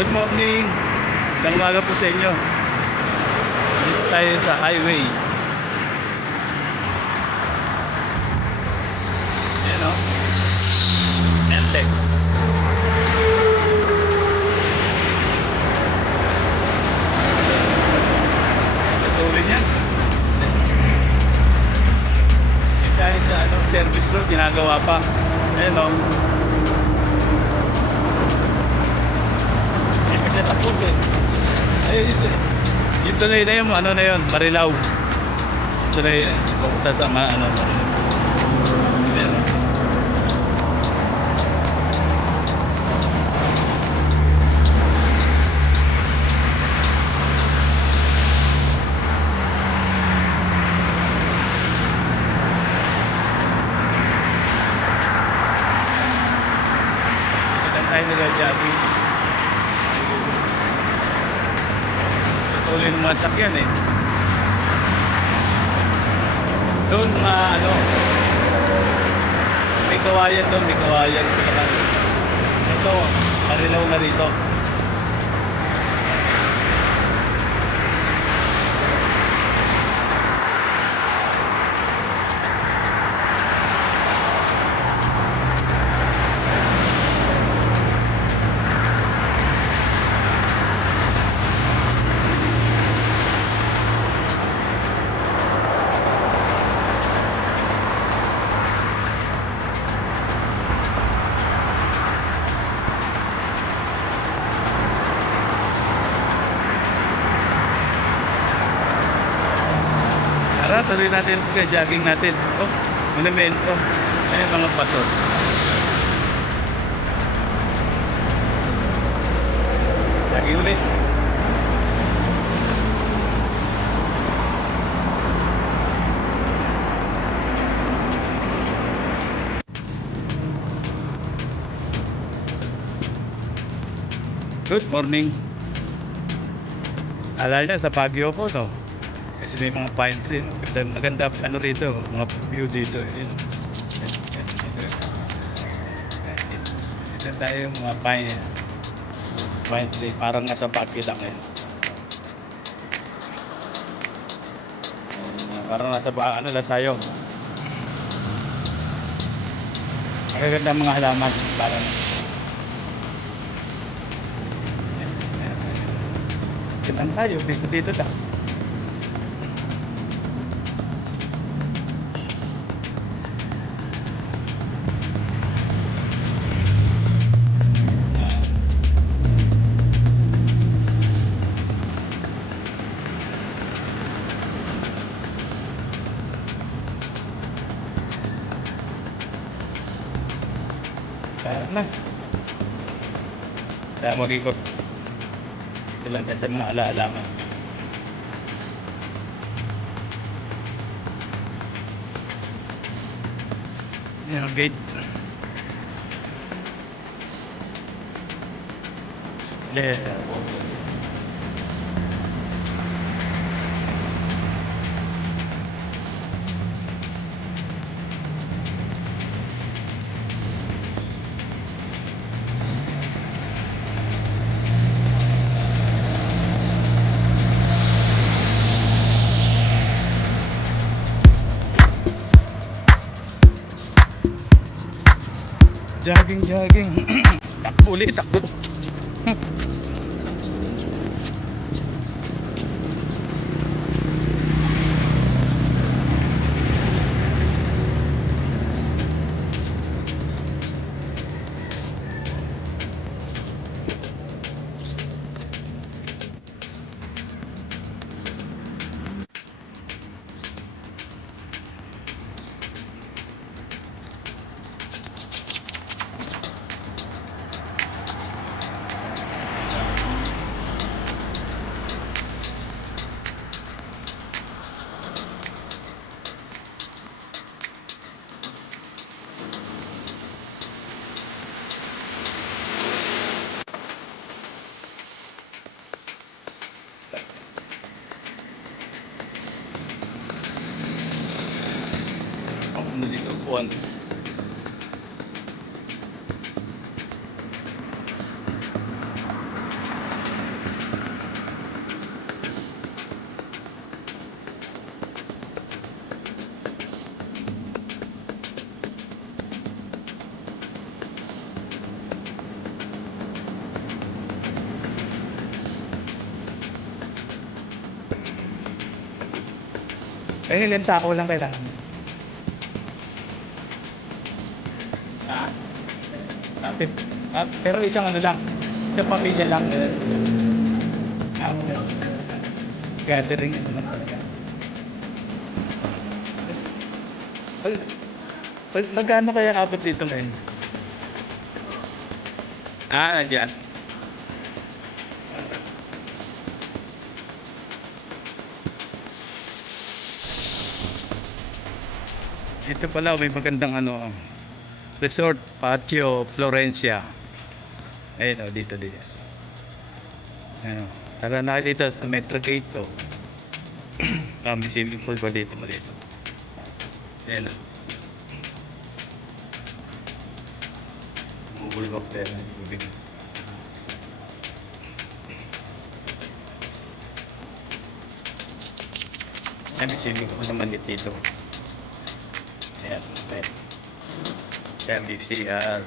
Good morning. Magandang umaga po sa inyo. Dito tayo sa highway. Ayan o. Entex. Patuloy niya. Dito tayo sa service road. Ginagawa pa. Ayan o. Kasi tapos eh. Ayun ito. Yung tuloy na yun, ano na yun, Marilao. Tuloy, pupunta sa Marilao. Ayan. Ito tayo nag-jogging. Tuloy ng mga sakyan eh. Doon may kawayan doon, may kawayan. Ito, Marilao na rito. Tara, tuloy natin kaya jogging natin. Oh, monumento. Ayan mga pato. Jogging ulit. Good morning. Alala sa Baguio po, no? Kasi may mga pine tree. Maganda rito, mga view dito. Ito tayo mga pine tree. Parang nasa Baguio lang eh. Parang nasa lang tayo. Magaganda mga halaman. Parang kitang tayo dito lang. Kaya na. Kaya mag-ikot. Ilan sa mga alaalaman. Yan ang gate. Yeah. Jogging. Takbo ulit, takbo. Ako na dito upuan. Eh, ilan tao lang kailangan. Ah, pero isang ano lang. Isang pamilya lang. Ah, gathering ano lang talaga. Magkano kaya abot dito ngayon? Ah, nandiyan. Ito pala may magandang ano, resort, patio, Florencia. Ayun o, dito dito. Ano, tara na dito sa Metro Gate to. May swimming pool pa dito mo dito. Ayun o. Bulbok din. May swimming pool naman dito. Ayan, ayan. Ayan, BCR.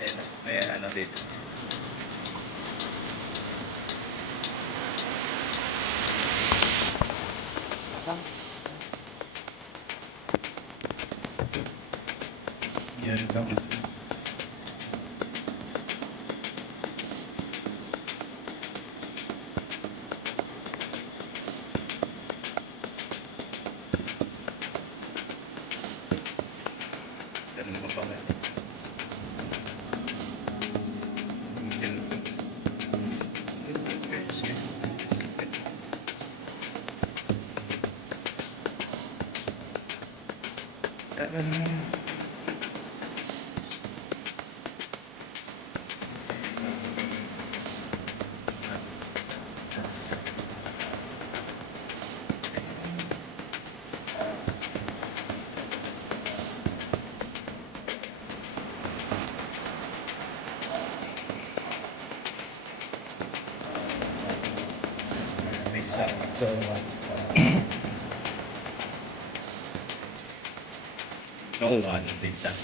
Ayan, may ano dito. Yan lang. Yan naman pala. Yan. So, no one did that.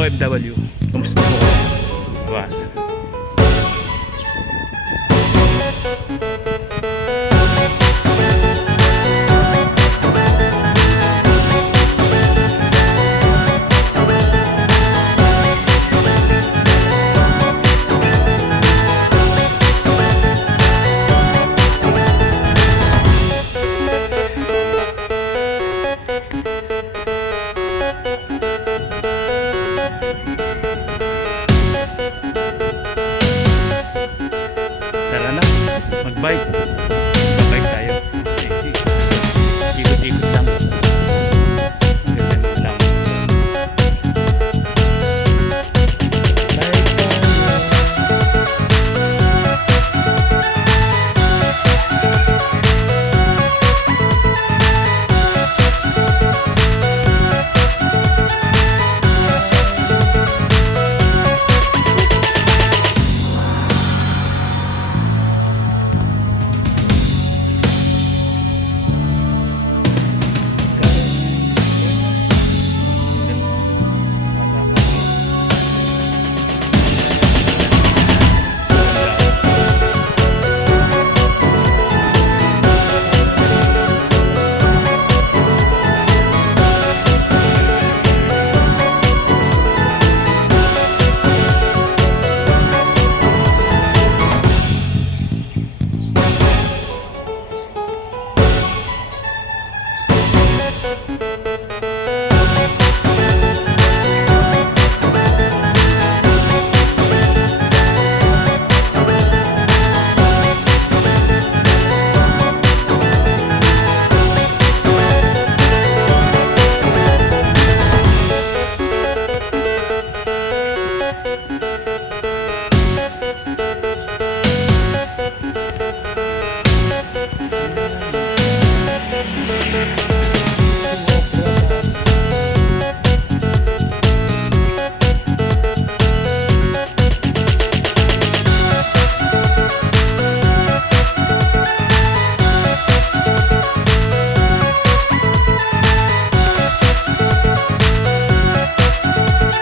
OFW, kumusta po? Wow.